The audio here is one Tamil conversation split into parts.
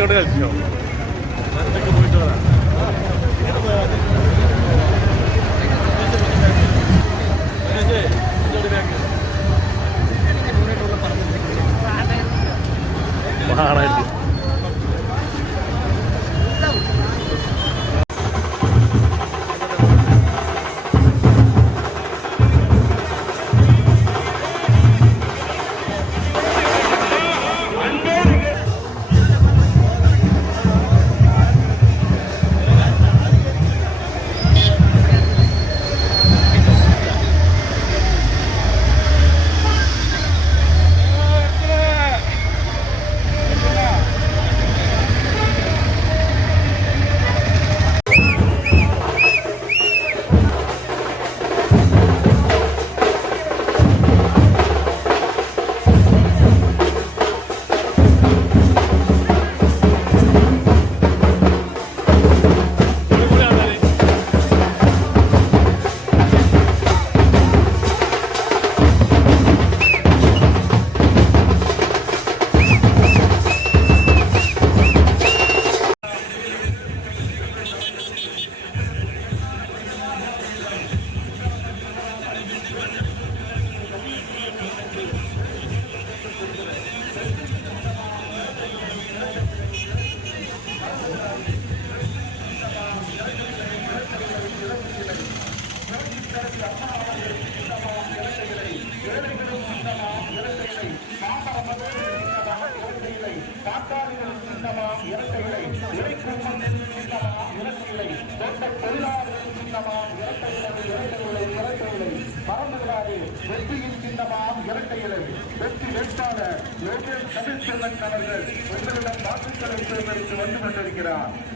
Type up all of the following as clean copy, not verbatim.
കൊണ്ട് കളിച്ചോ പോയിട്ട് വരാം. മഹാണായിട്ട്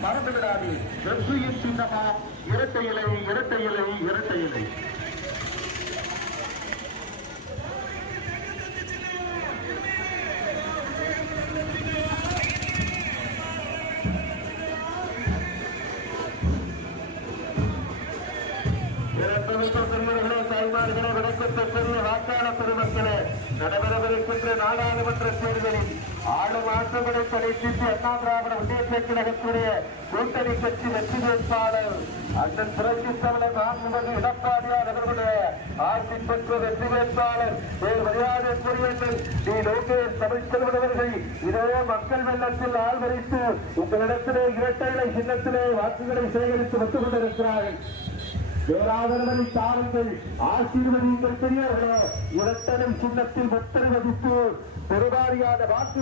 மறந்து விடாது. வெற்றியின் சின்னமா இரட்டை இலை, இரட்டை இலை, இரட்டை இலை. தாய்மார்களே, விடைபெற்ற வாக்காள பெருமக்களே, நடைபெறவிருக்கின்ற நாடாளுமன்ற தேர்தலில் ஆளும் ஆட்சிகளை கடைபிடித்து அண்ணா திராவிட முன்னேற்ற கழகத்துடைய கூட்டணி கட்சி வெற்றி வேட்பாளர் அண்ணன் புரட்சி தமிழர் மாண்புமிகு எடப்பாடியார் அவர்களுடைய ஆட்சி பெற்ற வெற்றி வேட்பாளர் மரியாதைக்குரியவர்கள் டி. லோகேஷ் தமிழ்ச்செல்வன் அவர்கள் இதே மக்கள் வெள்ளத்தில் ஆள்வரித்து உங்களிடத்திலே இரட்டை இலை சின்னத்திலே வாக்குகளை சேகரித்து வந்து கொண்டிருக்கிறார்கள். பேராதரவை தாருங்கள், ஆசீர்வதிங்கள் பெரியவர்களே. இரட்டை சின்னத்தில் வெற்றி வகித்து பெருவாரியான வாக்கு